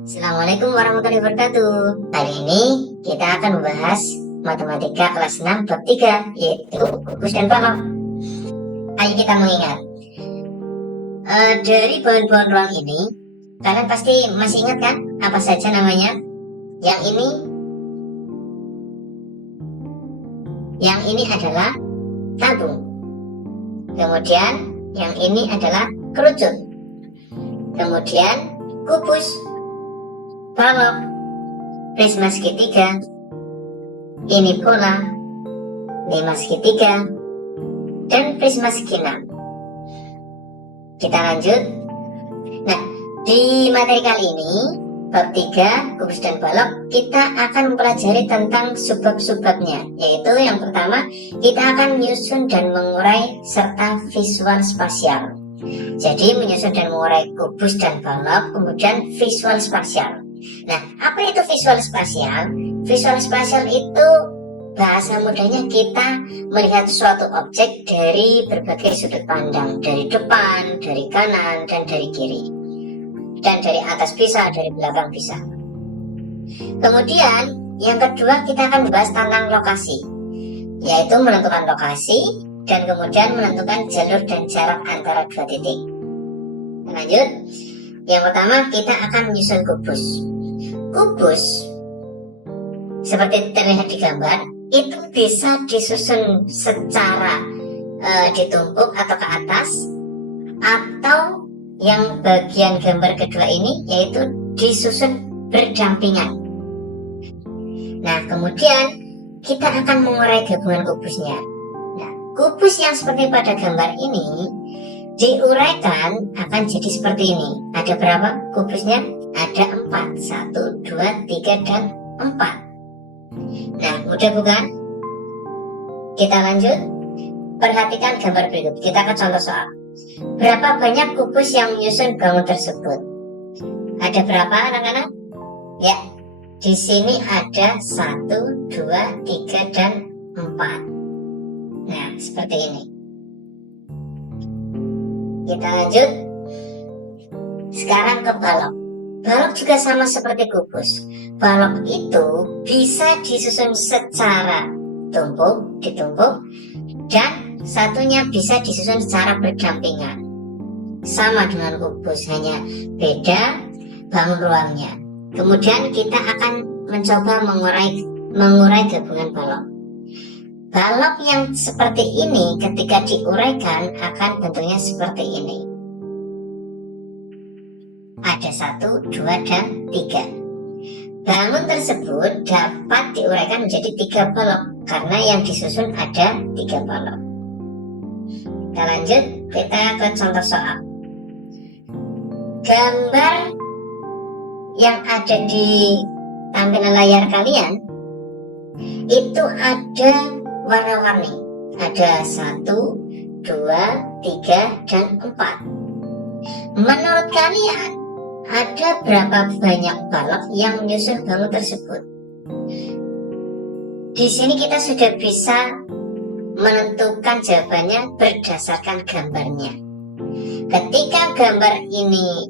Assalamualaikum warahmatullahi wabarakatuh. Kali ini kita akan membahas matematika kelas 6 bab 3, yaitu kubus dan balok. Ayo kita mengingat dari bahan-bahan ruang ini, kalian pasti masih ingat kan apa saja namanya? Yang ini adalah tabung. Kemudian yang ini adalah kerucut. Kemudian kubus, balok, prisma segitiga, ini pola, lima segitiga, dan prisma segi 6. Kita lanjut. Nah, di materi kali ini bab 3 kubus dan balok, kita akan mempelajari tentang subbab-subbabnya, yaitu yang pertama kita akan menyusun dan mengurai serta visual spasial. Jadi menyusun dan mengurai kubus dan balok, kemudian visual spasial. Nah, apa itu visual spasial? Visual spasial itu bahasa mudahnya kita melihat suatu objek dari berbagai sudut pandang, dari depan, dari kanan, dan dari kiri, dan dari atas bisa, dari belakang bisa. Kemudian yang kedua kita akan membahas tentang lokasi, yaitu menentukan lokasi dan kemudian menentukan jalur dan jarak antara dua titik. Lanjut, yang pertama kita akan menyusun kubus. Kubus seperti terlihat di gambar itu bisa disusun secara ditumpuk atau ke atas, atau yang bagian gambar kedua ini yaitu disusun berdampingan. Nah, kemudian kita akan mengurai gabungan kubusnya. Nah, kubus yang seperti pada gambar ini diuraikan akan jadi seperti ini. Ada berapa kubusnya? Ada 4, 1, 2, 3, dan 4. Nah, mudah bukan? Kita lanjut. Perhatikan gambar berikut. Kita ke contoh soal. Berapa banyak kubus yang menyusun bangun tersebut? Ada berapa anak-anak? Ya, di sini ada 1, 2, 3, dan 4. Nah, seperti ini. Kita lanjut. Sekarang ke balok. Balok juga sama seperti kubus. Balok itu bisa disusun secara ditumpuk, dan satunya bisa disusun secara berdampingan. Sama dengan kubus, hanya beda bangun ruangnya. Kemudian kita akan mencoba mengurai gabungan balok. Balok yang seperti ini ketika diuraikan akan bentuknya seperti ini. Ada 1, 2, dan 3. Bangun tersebut dapat diuraikan menjadi 3 balok karena yang disusun ada 3 balok. Kita lanjut, kita ke contoh soal. Gambar yang ada di tampilan layar kalian itu ada warna-warni. Ada 1, 2, 3, dan 4. Menurut kalian ada berapa banyak balok yang menyusun bangun tersebut? Di sini kita sudah bisa menentukan jawabannya berdasarkan gambarnya. Ketika gambar ini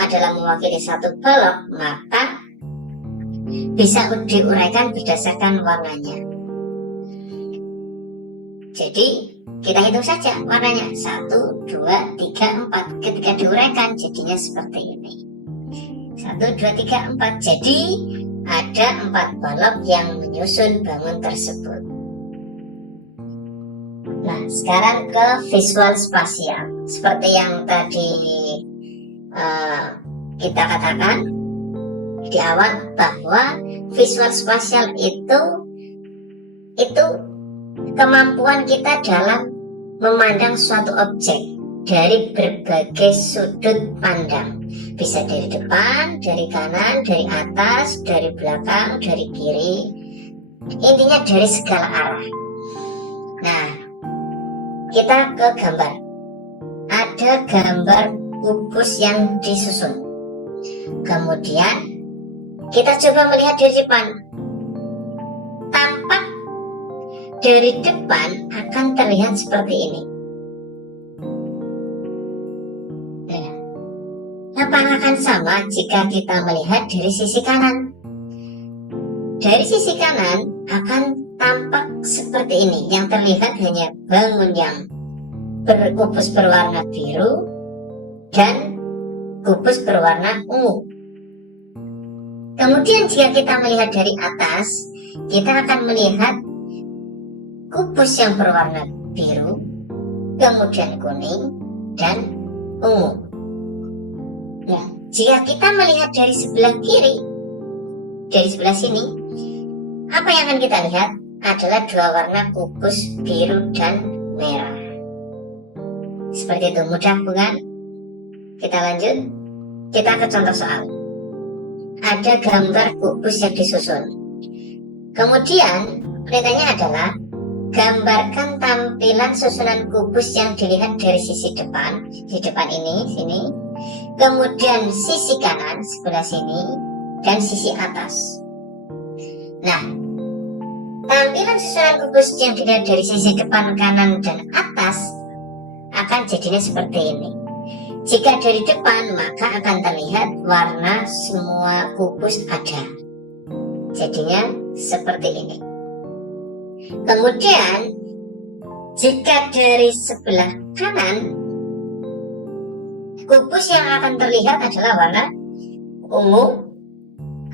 adalah mewakili satu balok, maka bisa diuraikan berdasarkan warnanya. Jadi kita hitung saja warnanya 1, 2, 3, 4. Ketika diuraikan jadinya seperti ini. 1, 2, 3, 4. Jadi ada 4 balok yang menyusun bangun tersebut. Nah, sekarang ke visual spasial. Seperti yang tadi kita katakan di awal, bahwa visual spasial itu kemampuan kita dalam memandang suatu objek dari berbagai sudut pandang. Bisa dari depan, dari kanan, dari atas, dari belakang, dari kiri. Intinya dari segala arah. Nah, kita ke gambar. Ada gambar kubus yang disusun. Kemudian kita coba melihat dari depan. Tampak dari depan akan terlihat seperti ini. Apakah akan sama jika kita melihat dari sisi kanan. Dari sisi kanan akan tampak seperti ini. Yang terlihat hanya bangun yang berkubus berwarna biru dan kubus berwarna ungu. Kemudian jika kita melihat dari atas, kita akan melihat kubus yang berwarna biru, kemudian kuning, dan ungu. Nah, jika kita melihat dari sebelah kiri, dari sebelah sini, apa yang akan kita lihat adalah dua warna kubus biru dan merah. Seperti itu, mudah bukan? Kita lanjut, kita ke contoh soal. Ada gambar kubus yang disusun. Kemudian perintahnya adalah gambarkan tampilan susunan kubus yang dilihat dari sisi depan. Di depan ini, sini. Kemudian sisi kanan sebelah sini dan sisi atas. Nah, tampilan susunan kubus yang dilihat dari sisi depan, kanan, dan atas akan jadinya seperti ini. Jika dari depan, maka akan terlihat warna semua kubus ada. Jadinya seperti ini. Kemudian jika dari sebelah kanan, kubus yang akan terlihat adalah warna ungu,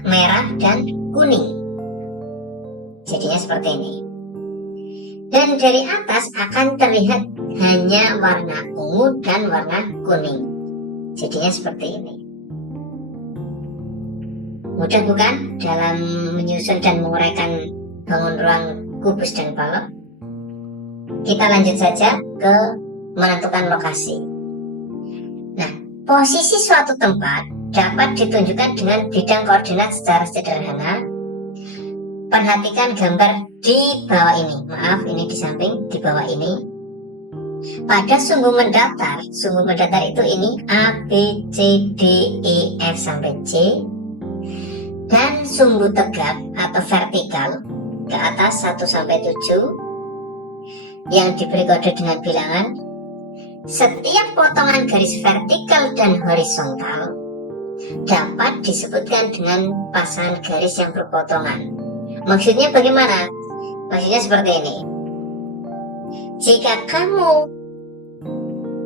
merah, dan kuning. Jadinya seperti ini. Dan dari atas akan terlihat hanya warna ungu dan warna kuning. Jadinya seperti ini. Mudah bukan dalam menyusun dan menguraikan bangun ruang kubus dan balok? Kita lanjut saja ke menentukan lokasi. Nah, posisi suatu tempat dapat ditunjukkan dengan bidang koordinat secara sederhana. Perhatikan gambar di bawah ini. Maaf, ini di samping, di bawah ini. Pada sumbu mendatar itu ini A, B, C, D, E, F sampai C. Dan sumbu tegak atau vertikal ke atas 1 sampai 7 yang diberi kode dengan bilangan. Setiap potongan garis vertikal dan horizontal dapat disebutkan dengan pasangan garis yang berpotongan. Maksudnya bagaimana? Maksudnya seperti ini. Jika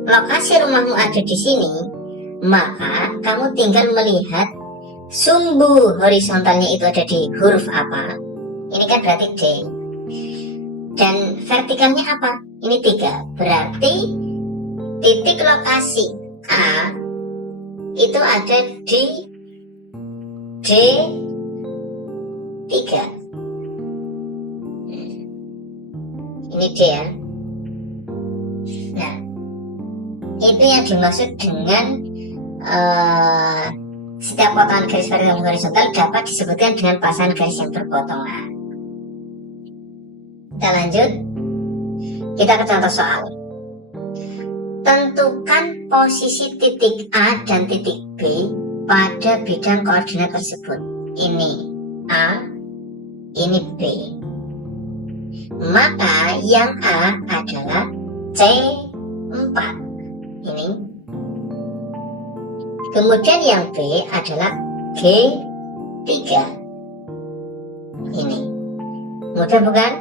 lokasi rumahmu ada di sini, maka kamu tinggal melihat sumbu horizontalnya itu ada di huruf apa. Ini kan berarti D. Dan vertikalnya apa? Ini 3. Berarti titik lokasi A itu ada di D3. Ini D ya. Nah, itu yang dimaksud dengan setiap potongan garis vertikal dan horizontal dapat disebutkan dengan pasangan garis yang berpotongan. Kita lanjut. Kita ke contoh soal. Tentukan posisi titik A dan titik B pada bidang koordinat tersebut. Ini A, ini B. Maka yang A adalah C4. Ini. Kemudian yang B adalah G3. Ini. Mudah bukan?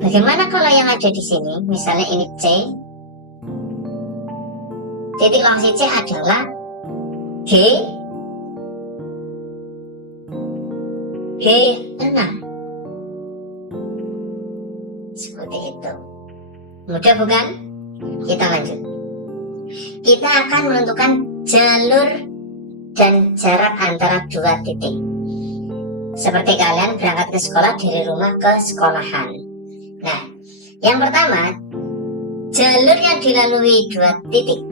Bagaimana kalau yang ada di sini? Misalnya ini C. Titik lokasi C adalah G6. Seperti itu. Mudah bukan? Kita lanjut. Kita akan menentukan jalur dan jarak antara dua titik. Seperti kalian berangkat ke sekolah dari rumah ke sekolahan. Nah, yang pertama, jalur yang dilalui dua titik.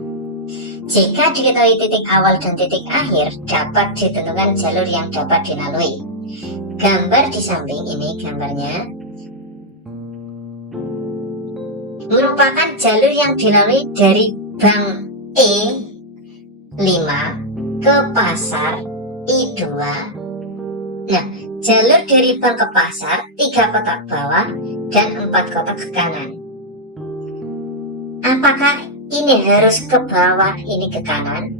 Jika diketahui titik awal dan titik akhir, dapat ditentukan jalur yang dapat dilalui. Gambar di samping ini gambarnya merupakan jalur yang dilalui dari Bank E5 ke pasar I2. Nah, jalur dari bank ke pasar 3 kotak bawah dan 4 kotak ke kanan. Apakah ini harus ke bawah, ini ke kanan?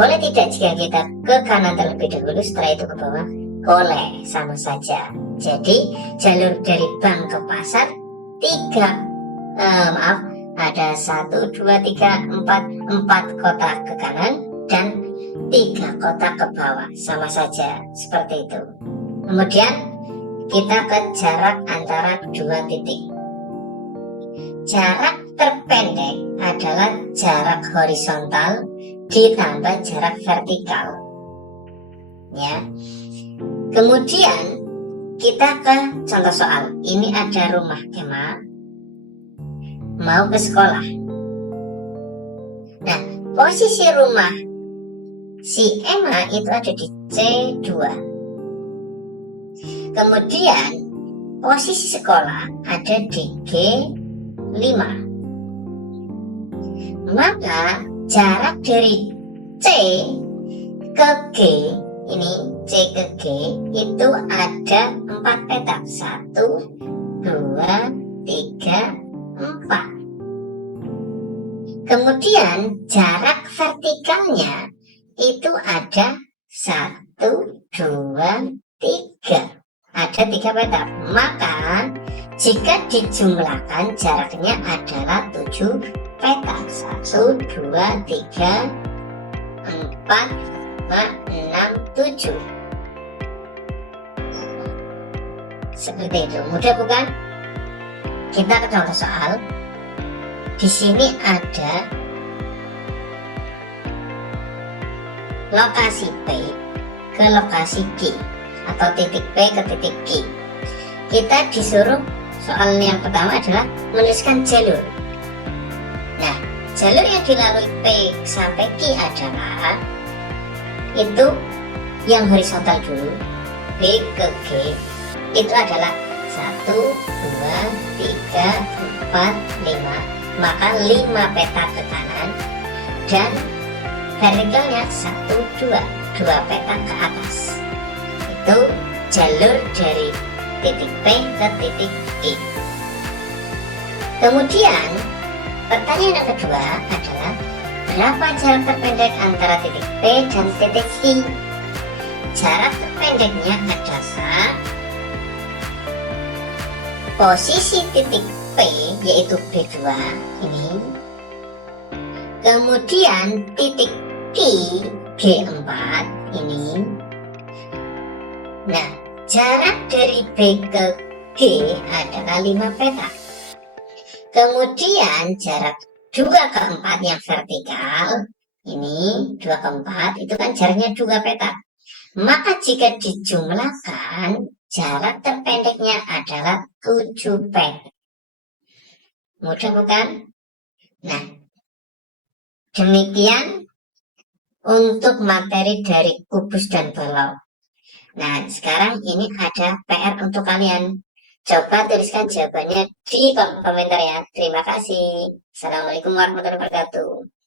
Boleh tidak jika kita ke kanan terlebih dahulu, setelah itu ke bawah? Boleh, sama saja. Jadi jalur dari bank ke pasar ada 1, 2, 3, 4 kotak ke kanan dan 3 kotak ke bawah, sama saja seperti itu. Kemudian kita ke jarak antara 2 titik. Jarak terpendek adalah jarak horizontal ditambah jarak vertikal, ya. Kemudian kita ke contoh soal. Ini ada rumah Emma mau ke sekolah. Nah, posisi rumah si Emma itu ada di C2. Kemudian posisi sekolah ada di G5. Maka jarak dari C ke G, ini C ke G itu ada 4 petak. 1, 2, 3, 4. Kemudian jarak vertikalnya itu ada 1, 2, 3. Ada 3 petak. Maka jika dijumlahkan jaraknya adalah 7 petak. 1, 2, 3, 4, 5, 6, 7. Seperti itu. Mudah bukan? Kita ke contoh soal. Di sini ada lokasi P ke lokasi Q atau titik P ke titik Q. Kita disuruh soal yang pertama adalah menuliskan jalur. Nah, jalur yang dilalui P sampai Q adalah itu yang horizontal dulu, B ke G itu adalah 1, 2, 3, 4, 5. Maka 5 petak ke kanan dan vertikalnya 1, 2 petak ke atas. Itu jalur dari titik P ke titik I. Kemudian pertanyaan yang kedua adalah berapa jarak terpendek antara titik P dan titik I? Jarak terpendeknya adalah posisi titik P yaitu B2 ini, kemudian titik Q G4 ini. Nah, jarak dari B ke G adalah 5 petak. Kemudian jarak 2 ke 4 yang vertikal ini, 2 ke 4 itu kan jaraknya 2 petak. Maka jika dijumlahkan jarak terpendeknya adalah 7 petak. Mudah bukan? Nah, demikian untuk materi dari kubus dan balok. Nah, sekarang ini ada PR untuk kalian. Coba tuliskan jawabannya di kolom komentar ya. Terima kasih. Assalamualaikum warahmatullahi wabarakatuh.